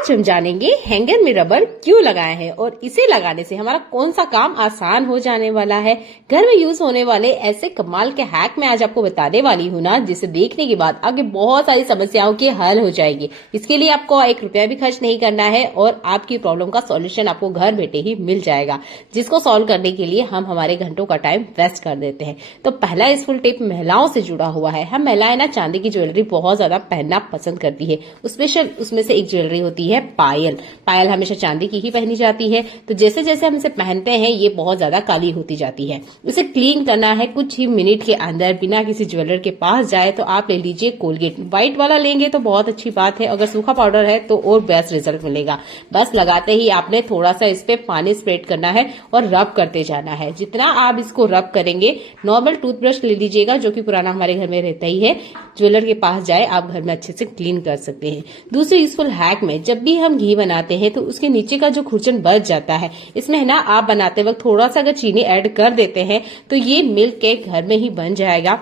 आज हम जानेंगे हैंगर में रबर क्यों लगाए हैं और इसे लगाने से हमारा कौन सा काम आसान हो जाने वाला है। घर में यूज होने वाले ऐसे कमाल के हैक मैं आज आपको बताने वाली हूँ ना, जिसे देखने के बाद आगे बहुत सारी समस्याओं की हल हो जाएगी। इसके लिए आपको 1 रुपया भी खर्च नहीं करना है और आपकी प्रॉब्लम का सॉल्यूशन आपको घर बैठे ही मिल जाएगा, जिसको सॉल्व करने के लिए हम हमारे घंटों का टाइम वेस्ट कर देते हैं। तो पहला यूजफुल टिप महिलाओं से जुड़ा हुआ है। हम महिलाएं ना चांदी की ज्वेलरी बहुत ज्यादा पहनना पसंद करती है, स्पेशल उसमें से एक ज्वेलरी होती है पायल। पायल हमेशा चांदी की ही पहनी जाती है, तो जैसे जैसे हम इसे पहनते हैं ये बहुत ज्यादा काली होती जाती है। इसे क्लीन करना है कुछ ही मिनट के अंदर बिना किसी ज्वेलर के पास जाए तो आप ले लीजिए कोलगेट। व्हाइट वाला लेंगे तो बहुत अच्छी बात है, अगर सूखा पाउडर है तो और बेस्ट रिजल्ट मिलेगा। बस लगाते ही आपने थोड़ा सा इस पे पानी स्प्रेड करना है और रब करते जाना है। जितना आप इसको रब करेंगे, नॉर्मल टूथब्रश ले लीजिएगा जो कि पुराना हमारे घर में रहता ही है, ज्वेलर के पास जाए आप घर में अच्छे से क्लीन कर सकते हैं। दूसरे यूजफुल हैक में जब भी हम घी बनाते हैं तो उसके नीचे का जो खुरचन बच जाता है, इसमें है ना आप बनाते वक्त थोड़ा सा अगर चीनी ऐड कर देते हैं तो ये मिल्क केक घर में ही बन जाएगा।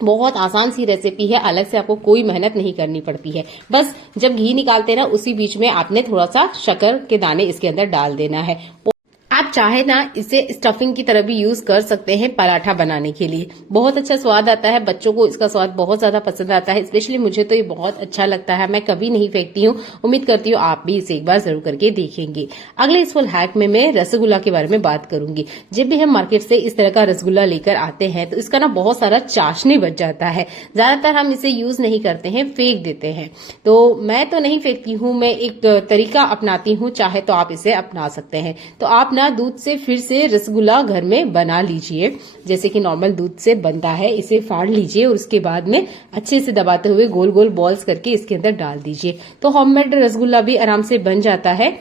बहुत आसान सी रेसिपी है, अलग से आपको कोई मेहनत नहीं करनी पड़ती है। बस जब घी निकालते हैं ना उसी बीच में आपने थोड़ा सा शक्कर के दाने इसके अंदर डाल देना है। आप चाहे ना इसे स्टफिंग की तरह भी यूज कर सकते हैं पराठा बनाने के लिए, बहुत अच्छा स्वाद आता है। बच्चों को इसका स्वाद बहुत ज्यादा पसंद आता है, स्पेशली मुझे तो ये बहुत अच्छा लगता है, मैं कभी नहीं फेंकती हूँ। उम्मीद करती हूँ आप भी इसे एक बार जरूर करके देखेंगे। अगले इस फुल हैक में मैं रसगुल्ला के बारे में बात करूंगी। जब भी हम मार्केट से इस तरह का रसगुल्ला लेकर आते हैं तो इसका ना बहुत सारा चाशनी बच जाता है। ज्यादातर हम इसे यूज नहीं करते हैं, फेंक देते हैं। तो मैं तो नहीं फेंकती हूँ, मैं एक तरीका अपनाती हूँ, चाहे तो आप इसे अपना सकते हैं। तो आप ना दूध से फिर से रसगुल्ला घर में बना लीजिए, जैसे कि नॉर्मल दूध से बनता है। इसे फाड़ लीजिए और उसके बाद में अच्छे से दबाते हुए गोल गोल बॉल्स करके इसके अंदर डाल दीजिए, तो होममेड रसगुल्ला भी आराम से बन जाता है।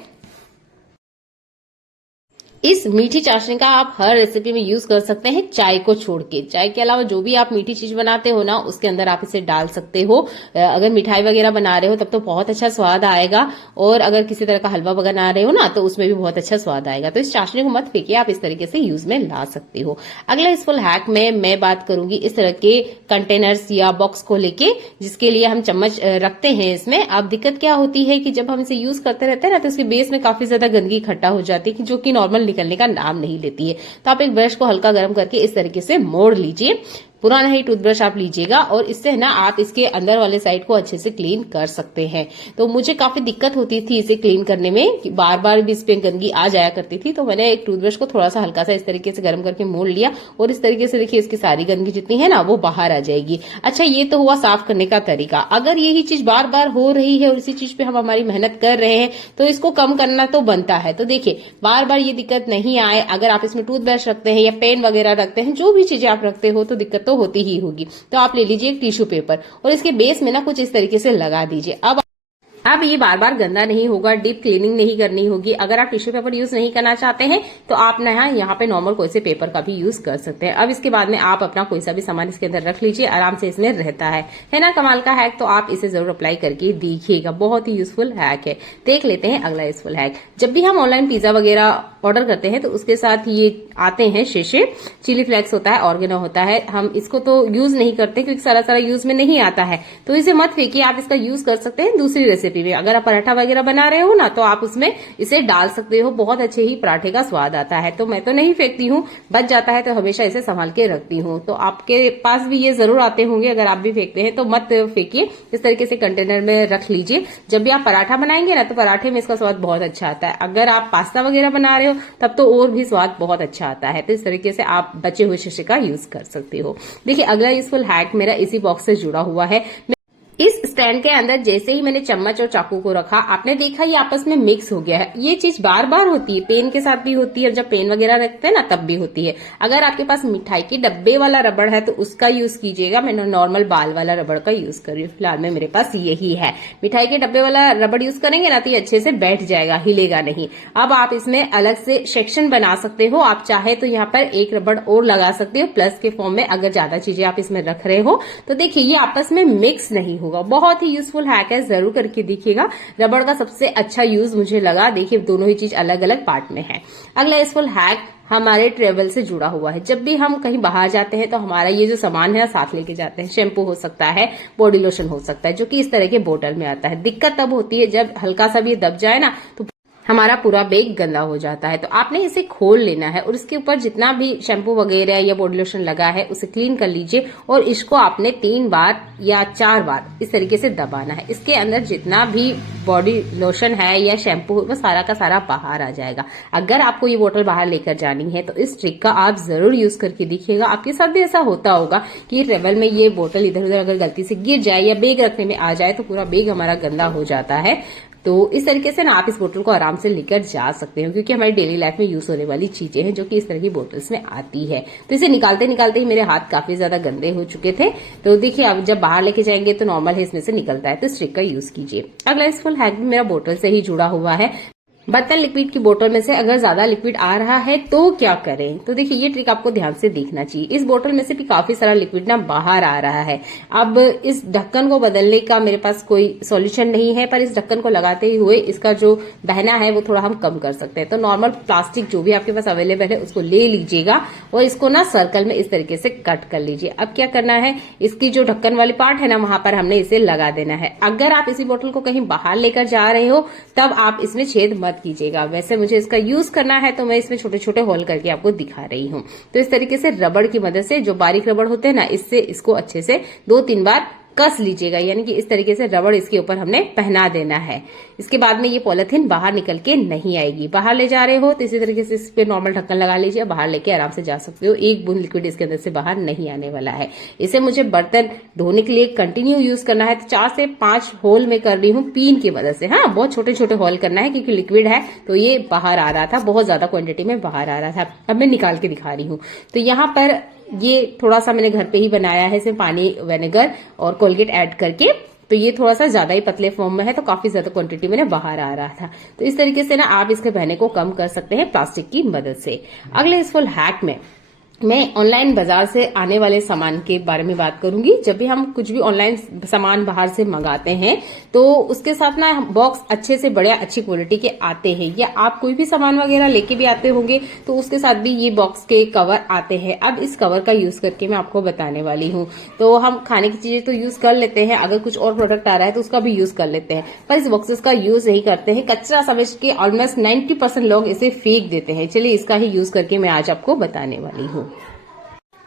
इस मीठी चाशनी का आप हर रेसिपी में यूज कर सकते हैं, चाय को छोड़ के। चाय के अलावा जो भी आप मीठी चीज बनाते हो ना उसके अंदर आप इसे डाल सकते हो। अगर मिठाई वगैरह बना रहे हो तब तो बहुत अच्छा स्वाद आएगा, और अगर किसी तरह का हलवा बना रहे हो ना तो उसमें भी बहुत अच्छा स्वाद आएगा। तो इस चाशनी को मत फेंकिए, आप इस तरीके से यूज में ला सकते हो। अगला इस फुल हैक में मैं बात करूंगी इस तरह के कंटेनर्स या बॉक्स को लेके, जिसके लिए हम चम्मच रखते हैं इसमें। अब दिक्कत क्या होती है कि जब हम इसे यूज करते रहते हैं ना तो इसके बेस में काफी ज्यादा गंदगी इकट्ठा हो जाती है, जो कि नॉर्मल निकलने का नाम नहीं लेती है। तो आप एक ब्रश को हल्का गर्म करके इस तरीके से मोड़ लीजिए। पुराना ही टूथब्रश आप लीजिएगा और इससे ना आप इसके अंदर वाले साइड को अच्छे से क्लीन कर सकते हैं। तो मुझे काफी दिक्कत होती थी इसे क्लीन करने में, कि बार बार भी इस पे गंदगी आ जाया करती थी। तो मैंने एक टूथब्रश को थोड़ा सा हल्का सा इस तरीके से गर्म करके मोड़ लिया और इस तरीके से देखिए इसकी सारी गंदगी जितनी है ना वो बाहर आ जाएगी। अच्छा, ये तो हुआ साफ करने का तरीका। अगर यही चीज बार बार हो रही है और इसी चीज पे हम हमारी मेहनत कर रहे हैं तो इसको कम करना तो बनता है। तो देखिए बार बार ये दिक्कत नहीं आए, अगर आप इसमें टूथब्रश रखते हैं या पेन वगैरह रखते हैं, जो भी चीजें आप रखते हो, तो दिक्कत तो होती ही होगी। तो आप ले लीजिए एक टिश्यू पेपर और इसके बेस में ना कुछ इस तरीके से लगा दीजिए। अब ये बार बार गंदा नहीं होगा, डीप क्लीनिंग नहीं करनी होगी। अगर आप टिश्यू पेपर यूज नहीं करना चाहते हैं तो आप ना यहाँ पे नॉर्मल कोई से पेपर का भी यूज कर सकते हैं। अब इसके बाद में आप अपना कोई सा भी सामान इसके अंदर रख लीजिए, आराम से इसमें रहता है ना कमाल का हैक। तो आप इसे जरूर अप्लाई करके देखिएगा, बहुत ही यूजफुल हैक है। देख लेते हैं अगला यूजफुल हैक। जब भी हम ऑनलाइन पिज्जा वगैरह ऑर्डर करते हैं तो उसके साथ ये आते हैं शीशे, चिली फ्लेक्स होता है, ऑर्गेनो होता है। हम इसको तो यूज नहीं करते क्योंकि सारा यूज में नहीं आता है, तो इसे मत फेंकिए, आप इसका यूज कर सकते हैं दूसरी रेसिपी में। अगर आप पराठा वगैरह बना रहे हो ना तो आप उसमें इसे डाल सकते हो, बहुत अच्छे ही पराठे का स्वाद आता है। तो मैं तो नहीं फेंकती हूँ, बच जाता है तो हमेशा इसे संभाल के रखती हूँ। तो आपके पास भी ये जरूर आते होंगे, अगर आप भी फेंकते हैं तो मत फेंकिए, इस तरीके से कंटेनर में रख लीजिए। जब भी आप पराठा बनाएंगे ना तो पराठे में इसका स्वाद बहुत अच्छा आता है। अगर आप पास्ता वगैरह बना रहे हो तब तो और भी स्वाद बहुत अच्छा आता है। तो इस तरीके से आप बचे हुए शीशे का यूज कर सकते हो। देखिए अगला यूजफुल हैक मेरा इसी बॉक्स से जुड़ा हुआ है। इस स्टैंड के अंदर जैसे ही मैंने चम्मच और चाकू को रखा, आपने देखा ये आपस में मिक्स हो गया है। ये चीज बार बार होती है, पेन के साथ भी होती है, जब पेन वगैरह रखते हैं ना तब भी होती है। अगर आपके पास मिठाई के डब्बे वाला रबड़ है तो उसका यूज कीजिएगा, मैंने नॉर्मल बाल वाला रबड़ का यूज कर रही हूँ। फिलहाल में मेरे पास यही है। मिठाई के डब्बे वाला रबड़ यूज करेंगे ना तो ये अच्छे से बैठ जाएगा, हिलेगा नहीं। अब आप इसमें अलग से सेक्शन बना सकते हो, आप चाहे तो यहाँ पर एक रबड़ और लगा सकते हो प्लस के फॉर्म में, अगर ज्यादा चीजें आप इसमें रख रहे हो तो देखिए ये आपस में मिक्स नहीं होगा। बहुत ही यूजफुल हैक है, जरूर करके देखिएगा। रबड़ का सबसे अच्छा यूज मुझे लगा, देखिए दोनों ही चीज अलग अलग पार्ट में है। अगला यूजफुल हैक हमारे ट्रेवल से जुड़ा हुआ है। जब भी हम कहीं बाहर जाते हैं तो हमारा ये जो सामान है साथ लेके जाते हैं। शैम्पू हो सकता है, बॉडी लोशन हो सकता है, जो कि इस तरह के बोतल में आता है। दिक्कत तब होती है जब हल्का सा भी दब जाए ना तो हमारा पूरा बैग गंदा हो जाता है। तो आपने इसे खोल लेना है और इसके ऊपर जितना भी शैम्पू वगैरह या बॉडी लोशन लगा है उसे क्लीन कर लीजिए और इसको आपने 3 बार या 4 बार इस तरीके से दबाना है। इसके अंदर जितना भी बॉडी लोशन है या शैम्पू वो सारा का सारा बाहर आ जाएगा। अगर आपको ये बोतल बाहर लेकर जानी है तो इस ट्रिक का आप जरूर यूज करके देखिएगा। आपके साथ भी ऐसा होता होगा कि ट्रेवल में ये बोतल इधर उधर अगर गलती से गिर जाए या बैग रखने में आ जाए तो पूरा बैग हमारा गंदा हो जाता है। तो इस तरीके से ना आप इस बोतल को आराम से लेकर जा सकते हो, क्योंकि हमारी डेली लाइफ में यूज होने वाली चीजें हैं जो कि इस तरह की बोतल्स में आती है। तो इसे निकालते निकालते ही मेरे हाथ काफी ज्यादा गंदे हो चुके थे। तो देखिए अब जब बाहर लेके जाएंगे तो नॉर्मल है इसमें से निकलता है, तो इस ट्रिक का यूज कीजिए। अगला यूजफुल हैक भी मेरा बोतल से ही जुड़ा हुआ है। बर्तन लिक्विड की बोतल में से अगर ज्यादा लिक्विड आ रहा है तो क्या करें? तो देखिए ये ट्रिक आपको ध्यान से देखना चाहिए। इस बोतल में से भी काफी सारा लिक्विड ना बाहर आ रहा है। अब इस ढक्कन को बदलने का मेरे पास कोई सॉल्यूशन नहीं है, पर इस ढक्कन को लगाते हुए इसका जो बहना है वो थोड़ा हम कम कर सकते हैं। तो नॉर्मल प्लास्टिक जो भी आपके पास अवेलेबल है उसको ले लीजिएगा और इसको ना सर्कल में इस तरीके से कट कर लीजिए। अब क्या करना है, इसकी जो ढक्कन वाली पार्ट है ना वहां पर हमने इसे लगा देना है। अगर आप इसी बोतल को कहीं बाहर लेकर जा रहे हो तब आप इसमें छेद मत कीजिएगा। वैसे मुझे इसका यूज करना है तो मैं इसमें छोटे छोटे होल करके आपको दिखा रही हूँ। तो इस तरीके से रबड़ की मदद से, जो बारीक रबड़ होते हैं ना, इससे इसको अच्छे से 2-3 बार कस लीजिएगा। यानी कि इस तरीके से रबड़ इसके ऊपर हमने पहना देना है। इसके बाद में ये पॉलिथीन बाहर निकल के नहीं आएगी। बाहर ले जा रहे हो तो इसी तरीके से इस पे नॉर्मल ढक्कन लगा लीजिए, बाहर लेके आराम से जा सकते हो। एक बूंद लिक्विड इसके अंदर से बाहर नहीं आने वाला है। इसे मुझे बर्तन धोने के लिए कंटिन्यू यूज करना है, तो 4 से 5 होल में कर रही हूँ पीन की मदद से। हाँ, बहुत छोटे छोटे होल करना है क्योंकि लिक्विड है तो ये बाहर आ रहा था, बहुत ज्यादा क्वांटिटी में बाहर आ रहा था। अब मैं निकाल के दिखा रही हूँ। तो यहाँ पर ये थोड़ा सा मैंने घर पे ही बनाया है, इसमें पानी, विनेगर और कोलगेट ऐड करके। तो ये थोड़ा सा ज्यादा ही पतले फॉर्म में है तो काफी ज्यादा क्वांटिटी में बाहर आ रहा था। तो इस तरीके से ना आप इसके बहने को कम कर सकते हैं प्लास्टिक की मदद से। अगले यूजफुल हैक में मैं ऑनलाइन बाजार से आने वाले सामान के बारे में बात करूंगी। जब भी हम कुछ भी ऑनलाइन सामान बाहर से मंगाते हैं तो उसके साथ ना बॉक्स अच्छे से बढ़िया अच्छी क्वालिटी के आते हैं, या आप कोई भी सामान वगैरह लेके भी आते होंगे तो उसके साथ भी ये बॉक्स के कवर आते हैं। अब इस कवर का यूज करके मैं आपको बताने वाली हूँ। तो हम खाने की चीजें तो यूज कर लेते हैं, अगर कुछ और प्रोडक्ट आ रहा है तो उसका भी यूज कर लेते हैं, पर इस बॉक्सेस का यूज नहीं करते हैं। कचरा समझ के ऑलमोस्ट 90% लोग इसे फेंक देते हैं। चलिए इसका ही यूज करके मैं आज आपको बताने वाली हूँ।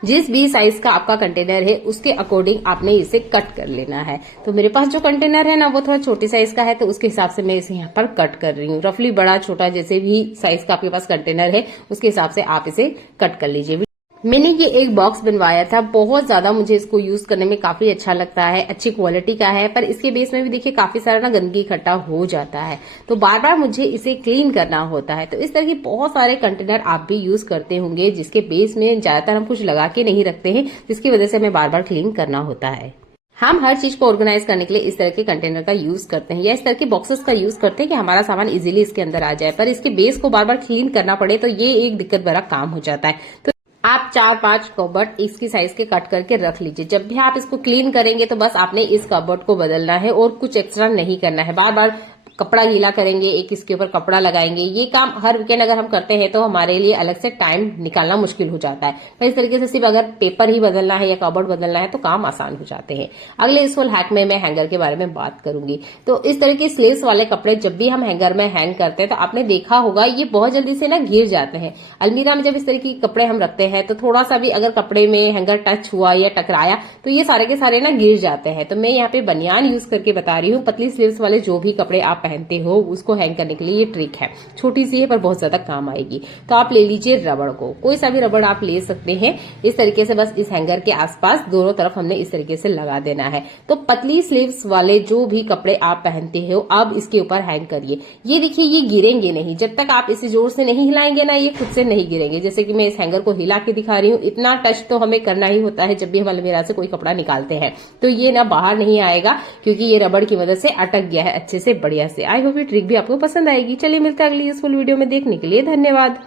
जिस भी साइज का आपका कंटेनर है उसके अकॉर्डिंग आपने इसे कट कर लेना है। तो मेरे पास जो कंटेनर है ना वो थोड़ा छोटे साइज का है, तो उसके हिसाब से मैं इसे यहाँ पर कट कर रही हूँ। रफली बड़ा छोटा जैसे भी साइज का आपके पास कंटेनर है उसके हिसाब से आप इसे कट कर लीजिए। मैंने ये एक बॉक्स बनवाया था, बहुत ज्यादा मुझे इसको यूज करने में काफी अच्छा लगता है, अच्छी क्वालिटी का है, पर इसके बेस में भी देखिए काफी सारा ना गंदगी इकट्ठा हो जाता है, तो बार बार मुझे इसे क्लीन करना होता है। तो इस तरह के बहुत सारे कंटेनर आप भी यूज करते होंगे जिसके बेस में ज्यादातर हम कुछ लगा के नहीं रखते हैं, जिसकी वजह से हमें बार बार क्लीन करना होता है। हम हर चीज को ऑर्गेनाइज करने के लिए इस तरह के कंटेनर का यूज करते हैं या इस तरह के बॉक्सेस का यूज करते हैं कि हमारा सामान इजीली इसके अंदर आ जाए, पर इसके बेस को बार बार क्लीन करना पड़े तो ये एक दिक्कत भरा काम हो जाता है। तो आप 4-5 कबर्ड इसकी साइज के कट करके रख लीजिए। जब भी आप इसको क्लीन करेंगे तो बस आपने इस कबर्ड को बदलना है और कुछ एक्स्ट्रा नहीं करना है। बार बार कपड़ा गीला करेंगे, एक इसके ऊपर कपड़ा लगाएंगे, ये काम हर वीकेंड अगर हम करते हैं तो हमारे लिए अलग से टाइम निकालना मुश्किल हो जाता है। पर इस तरीके से सिर्फ अगर पेपर ही बदलना है या कबर्ड बदलना है तो काम आसान हो जाते हैं। अगले यूजफुल हैक में मैं हैंगर के बारे में बात करूंगी। तो इस तरह के स्लीव्स वाले कपड़े जब भी हम हैंगर में हैंग करते हैं तो आपने देखा होगा ये बहुत जल्दी से ना गिर जाते हैं। अलमीरा में जब इस तरह के कपड़े हम रखते हैं तो थोड़ा सा भी अगर कपड़े में हैंगर टच हुआ या टकराया तो ये सारे के सारे ना गिर जाते हैं। तो मैं यहाँ पे बनियान यूज करके बता रही हूँ। पतली स्लीव्स वाले जो भी कपड़े आप पहनते हो उसको हैंग करने के लिए ये ट्रिक है, छोटी सी है पर बहुत ज्यादा काम आएगी। तो आप ले लीजिए रबड़ को, कोई सा भी रबड़ आप ले सकते हैं। इस तरीके से बस इस हैंगर के आसपास दोनों तरफ हमने इस तरीके से लगा देना है। तो पतली स्लीव्स वाले जो भी कपड़े आप पहनते हो अब इसके ऊपर हैंग करिए। ये देखिए ये गिरेंगे नहीं, जब तक आप इसे जोर से नहीं हिलाएंगे ना ये खुद से नहीं गिरेंगे। जैसे कि मैं इस हैंगर को हिला के दिखा रही हूँ, इतना टच तो हमें करना ही होता है जब भी हम अलमीरा से कोई कपड़ा निकालते हैं। तो ये ना बाहर नहीं आएगा क्योंकि ये रबड़ की मदद से अटक गया है अच्छे से बढ़िया से। आई होप ये ट्रिक भी आपको पसंद आएगी। चलिए मिलते हैं अगली यूजफुल वीडियो में, देखने के लिए धन्यवाद।